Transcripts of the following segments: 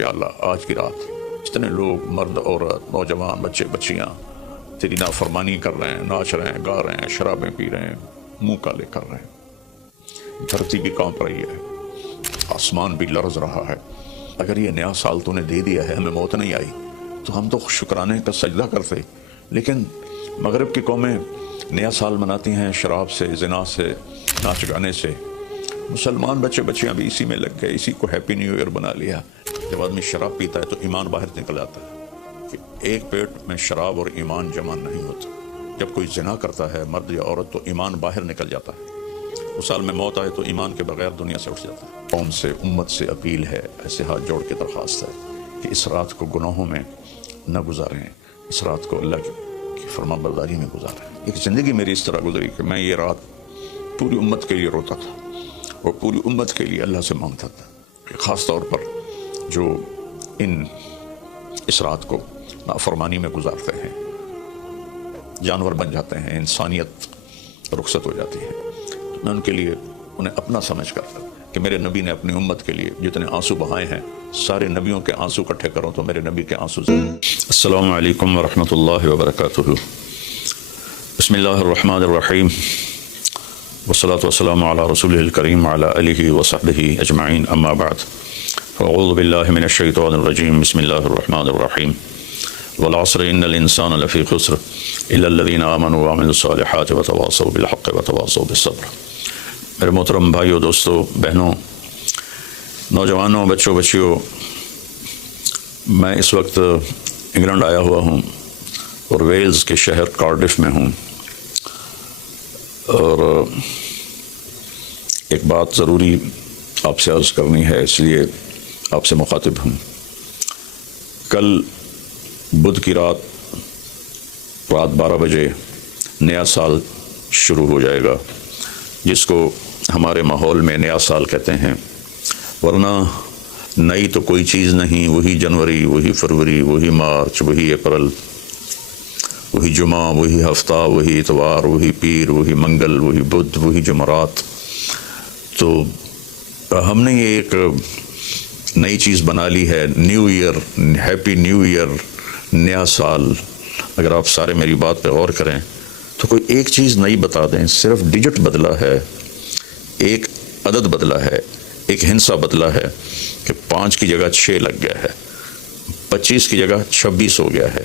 یا اللہ آج کی رات جتنے لوگ مرد عورت نوجوان بچے بچیاں تیری نافرمانی کر رہے ہیں، ناچ رہے ہیں، گا رہے ہیں، شرابیں پی رہے ہیں، منہ کالے کر رہے ہیں، دھرتی بھی کانپ رہی ہے، آسمان بھی لرز رہا ہے۔ اگر یہ نیا سال تو نے دے دیا ہے، ہمیں موت نہیں آئی تو ہم تو شکرانے کا سجدہ کرتے، لیکن مغرب کی قومیں نیا سال مناتی ہیں شراب سے، زنا سے، ناچ گانے سے۔ مسلمان بچے بچیاں بھی اسی میں لگ گئے، اسی کو ہیپی نیو ایئر بنا لیا۔ جب آدمی شراب پیتا ہے تو ایمان باہر نکل آتا ہے کہ ایک پیٹ میں شراب اور ایمان جمع نہیں ہوتا۔ جب کوئی زنا کرتا ہے مرد یا عورت تو ایمان باہر نکل جاتا ہے۔ اس سال میں موت آئے تو ایمان کے بغیر دنیا سے اٹھ جاتا ہے۔ قوم سے، امت سے اپیل ہے، ایسے ہاتھ جوڑ کے درخواست ہے کہ اس رات کو گناہوں میں نہ گزاریں، اس رات کو اللہ کی فرما برداری میں گزاریں۔ ایک زندگی میری اس طرح گزری کہ میں یہ رات پوری امت کے لیے روتا تھا اور پوری امت کے لیے اللہ سے مانگتا تھا، خاص طور پر جو اس رات کو نافرمانی میں گزارتے ہیں، جانور بن جاتے ہیں، انسانیت رخصت ہو جاتی ہے۔ تو میں ان کے لیے انہیں اپنا سمجھ کر کہ میرے نبی نے اپنی امت کے لیے جتنے آنسو بہائے ہیں، سارے نبیوں کے آنسو اکٹھے کروں تو میرے نبی کے آنسو زیادہ۔ السلام علیکم ورحمۃ اللہ وبرکاتہ۔ بسم اللہ الرحمن الرحیم، والصلاة والسلام علی رسول الکریم وعلی آلہ وصحبہ اجمعین، اما بعد، اعوذ باللہ من الشیطان الرجیم، بسم اللہ الرحمن الرحیم۔ والعصر ان الانسان لفی خسر الا الذین آمنوا وعملوا الصالحات وتواصوا بالحق وتواصوا بالصبر۔ میرے محترم بھائیوں، دوستوں، بہنوں، نوجوانوں، بچوں، بچیوں، میں اس وقت انگلینڈ آیا ہوا ہوں اور ویلز کے شہر کارڈف میں ہوں، اور ایک بات ضروری آپ سے عرض کرنی ہے، اس لیے آپ سے مخاطب ہوں۔ کل بدھ کی رات 12 بجے نیا سال شروع ہو جائے گا، جس کو ہمارے ماحول میں نیا سال کہتے ہیں، ورنہ نئی تو کوئی چیز نہیں، وہی جنوری، وہی فروری، وہی مارچ، وہی اپریل، وہی جمعہ، وہی ہفتہ، وہی اتوار، وہی پیر، وہی منگل، وہی بدھ، وہی جمعرات۔ تو ہم نے یہ ایک نئی چیز بنا لی ہے، new year, happy new year, نیا سال۔ اگر آپ سارے میری بات پہ غور کریں تو کوئی ایک چیز نئی بتا دیں، صرف ڈیجٹ بدلا ہے، ایک عدد بدلا ہے، ایک ہندسہ بدلا ہے کہ 5 کی جگہ 6 لگ گیا ہے، 25 کی جگہ 26 ہو گیا ہے،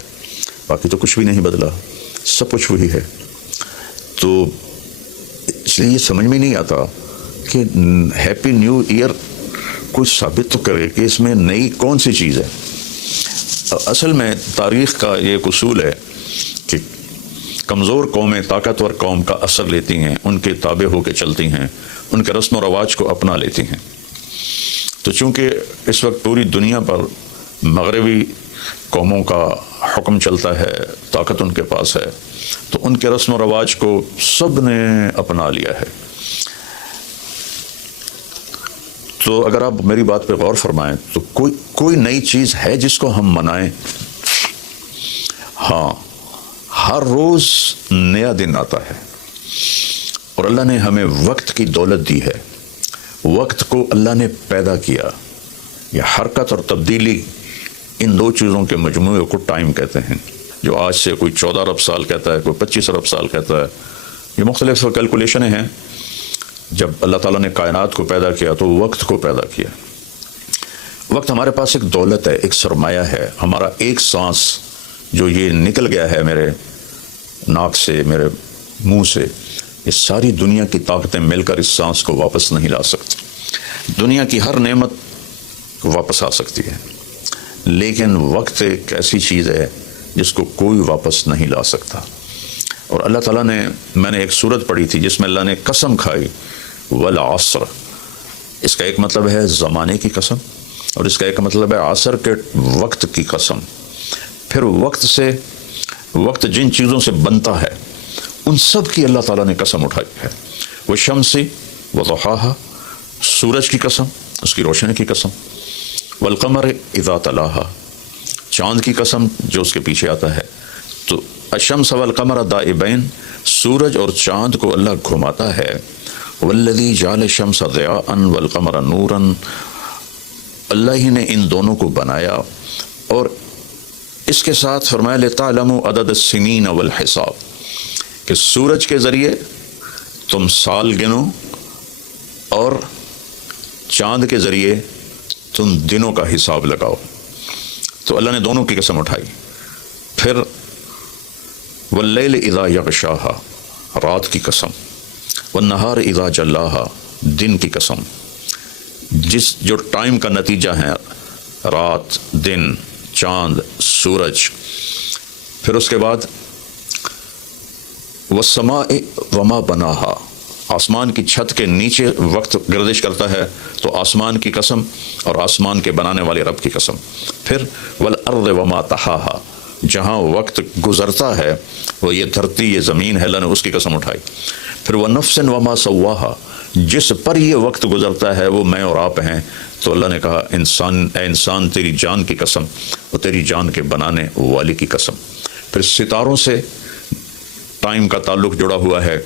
باقی تو کچھ بھی نہیں بدلا، سب کچھ وہی ہے۔ تو اس لیے یہ سمجھ میں نہیں آتا کہ ہیپی نیو ایئر کوئی ثابت تو کرے کہ اس میں نئی کون سی چیز ہے۔ اصل میں تاریخ کا یہ ایک اصول ہے کہ کمزور قومیں طاقتور قوم کا اثر لیتی ہیں، ان کے تابع ہو کے چلتی ہیں، ان کے رسم و رواج کو اپنا لیتی ہیں۔ تو چونکہ اس وقت پوری دنیا پر مغربی قوموں کا حکم چلتا ہے، طاقت ان کے پاس ہے، تو ان کے رسم و رواج کو سب نے اپنا لیا ہے۔ تو اگر آپ میری بات پہ غور فرمائیں تو کوئی نئی چیز ہے جس کو ہم منائیں؟ ہاں، ہر روز نیا دن آتا ہے، اور اللہ نے ہمیں وقت کی دولت دی ہے۔ وقت کو اللہ نے پیدا کیا۔ یہ حرکت اور تبدیلی، ان دو چیزوں کے مجموعے کو ٹائم کہتے ہیں۔ جو آج سے کوئی 14 ارب سال کہتا ہے، کوئی 25 ارب سال کہتا ہے، یہ مختلف کیلکولیشنیں ہیں۔ جب اللہ تعالیٰ نے کائنات کو پیدا کیا تو وقت کو پیدا کیا۔ وقت ہمارے پاس ایک دولت ہے، ایک سرمایہ ہے۔ ہمارا ایک سانس جو یہ نکل گیا ہے میرے ناک سے، میرے منہ سے، یہ ساری دنیا کی طاقتیں مل کر اس سانس کو واپس نہیں لا سکتی۔ دنیا کی ہر نعمت واپس آ سکتی ہے، لیکن وقت ایک ایسی چیز ہے جس کو کوئی واپس نہیں لا سکتا۔ اور اللہ تعالیٰ نے، میں نے ایک سورت پڑھی تھی جس میں اللہ نے قسم کھائی، والعصر۔ اس کا ایک مطلب ہے زمانے کی قسم، اور اس کا ایک مطلب ہے عصر کے وقت کی قسم۔ پھر وقت جن چیزوں سے بنتا ہے ان سب کی اللہ تعالیٰ نے قسم اٹھائی ہے۔ والشمس وضحاها، سورج کی قسم، اس کی روشنی کی قسم۔ والقمر اذا تلاها، چاند کی قسم جو اس کے پیچھے آتا ہے۔ تو الشمس والقمر دائبین، سورج اور چاند کو اللہ گھماتا ہے۔ والذی جعل الشمس ضیاء والقمر نورا، اللہ ہی نے ان دونوں کو بنایا، اور اس کے ساتھ فرمایا لِتَعْلَمُوا عَدَدَ السِّنِينَ وَالْحِسَابَ کہ سورج کے ذریعے تم سال گنو اور چاند کے ذریعے تم دنوں کا حساب لگاؤ۔ تو اللہ نے دونوں کی قسم اٹھائی۔ پھر وَاللَّيْلِ إِذَا يَغْشَاهَا رات کی قسم، وَالنَّهَارِ إِذَا جَلَّاهَا دن کی قسم، جو ٹائم کا نتیجہ ہے رات، دن، چاند، سورج۔ پھر اس کے بعد وَالسَّمَاءِ وَمَا بَنَاهَا آسمان کی چھت کے نیچے وقت گردش کرتا ہے تو آسمان کی قسم اور آسمان کے بنانے والے رب کی قسم۔ پھر وَالْأَرْضِ وَمَا طَحَاهَا جہاں وقت گزرتا ہے وہ یہ دھرتی، یہ زمین ہے، اللہ نے اس کی قسم اٹھائی۔ پھر وَنَفْسٍ وَمَا سَوَّاهَا جس پر یہ وقت گزرتا ہے وہ میں اور آپ ہیں، تو اللہ نے کہا اے انسان تیری جان کی قسم، وہ تیری جان کے بنانے والی کی قسم۔ پھر ستاروں سے ٹائم کا تعلق جڑا ہوا ہے،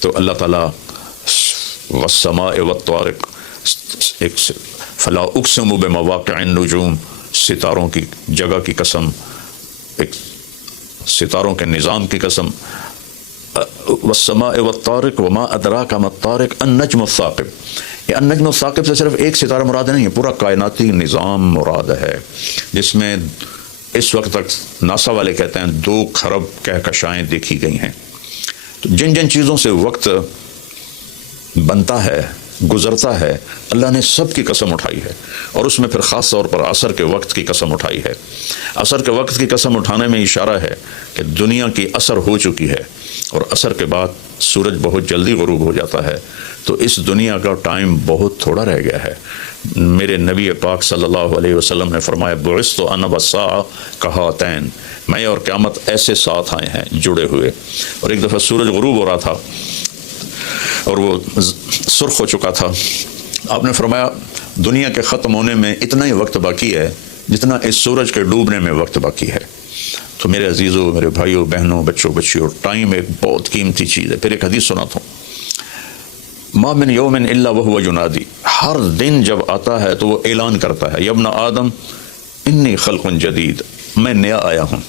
تو اللہ تعالیٰ والسماء والطارق فلا اقسم بمواقع النجوم ستاروں کی جگہ کی قسم، ایک ستاروں کے نظام کی قسم۔ والسماء والطارق وما ادراک ما الطارق النجم الثاقب یہ النجم الثاقب سے صرف ایک ستارہ مراد نہیں ہے، پورا کائناتی نظام مراد ہے، جس میں اس وقت تک ناسا والے کہتے ہیں 2 کھرب کہکشائیں دیکھی گئی ہیں۔ تو جن جن چیزوں سے وقت بنتا ہے، گزرتا ہے، اللہ نے سب کی قسم اٹھائی ہے، اور اس میں پھر خاص طور پر عصر کے وقت کی قسم اٹھائی ہے۔ عصر کے وقت کی قسم اٹھانے میں اشارہ ہے کہ دنیا کی عصر ہو چکی ہے، اور عصر کے بعد سورج بہت جلدی غروب ہو جاتا ہے، تو اس دنیا کا ٹائم بہت تھوڑا رہ گیا ہے۔ میرے نبی پاک صلی اللہ علیہ وسلم نے فرمایا بعثت انا والساعۃ کہاتین میں اور قیامت ایسے ساتھ آئے ہیں جڑے ہوئے۔ اور ایک دفعہ سورج غروب ہو رہا تھا اور وہ سرخ ہو چکا تھا، آپ نے فرمایا دنیا کے ختم ہونے میں اتنا ہی وقت باقی ہے جتنا اس سورج کے ڈوبنے میں وقت باقی ہے۔ تو میرے عزیزوں، میرے بھائیوں، بہنوں، بچوں، بچیوں، ٹائم ایک بہت قیمتی چیز ہے۔ پھر ایک حدیث سناتا ہوں، ما من یوم الا وهو ینادی ہر دن جب آتا ہے تو وہ اعلان کرتا ہے، یا ابن آدم انی خلق جدید میں نیا آیا ہوں،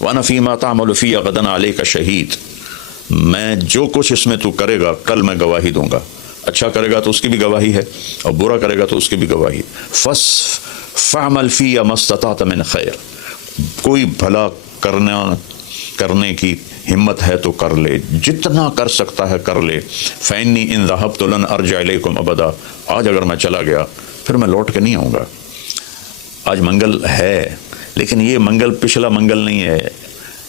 وانا فیما تعمل فی غدا علیک شہید میں جو کچھ اس میں تو کرے گا کل میں گواہی دوں گا، اچھا کرے گا تو اس کی بھی گواہی ہے اور برا کرے گا تو اس کی بھی گواہی۔ فعمل فی ما استطعت من خیر کوئی بھلا کرنے کی ہمت ہے تو کر لے، جتنا کر سکتا ہے کر لے۔ فإنی ان ذهبت لن ارجع الیکم ابدا آج اگر میں چلا گیا پھر میں لوٹ کے نہیں آؤں گا۔ آج منگل ہے لیکن یہ منگل پچھلا منگل نہیں ہے،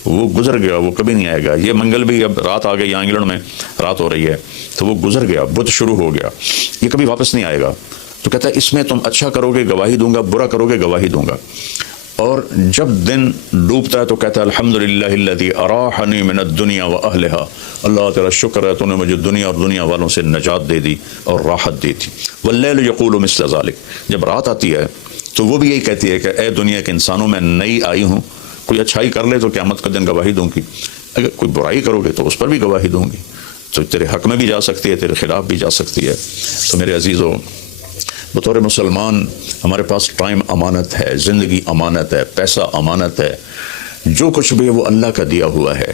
وہ گزر گیا، وہ کبھی نہیں آئے گا۔ یہ منگل بھی اب رات آ گئی، یہاں انگلینڈ میں رات ہو رہی ہے تو وہ گزر گیا، بدھ شروع ہو گیا، یہ کبھی واپس نہیں آئے گا۔ تو کہتا ہے اس میں تم اچھا کرو گے گواہی دوں گا، برا کرو گے گواہی دوں گا۔ اور جب دن ڈوبتا ہے تو کہتا ہے الحمدللہ الذی اراحنی من الدنیا واہلها اللہ تیرا شکر ہے تو نے مجھے دنیا اور دنیا والوں سے نجات دے دی اور راحت دی تھی۔ واللیل یقول مثل ذلک جب رات آتی ہے تو وہ بھی یہی کہتی ہے کہ اے دنیا کے انسانوں میں نئی آئی ہوں، کوئی اچھائی کر لے تو قیامت کا دن گواہی دوں گی، اگر کوئی برائی کرو گے تو اس پر بھی گواہی دوں گی، تو تیرے حق میں بھی جا سکتی ہے، تیرے خلاف بھی جا سکتی ہے۔ تو میرے عزیزو، بطور مسلمان ہمارے پاس ٹائم امانت ہے، زندگی امانت ہے، پیسہ امانت ہے، جو کچھ بھی ہے وہ اللہ کا دیا ہوا ہے۔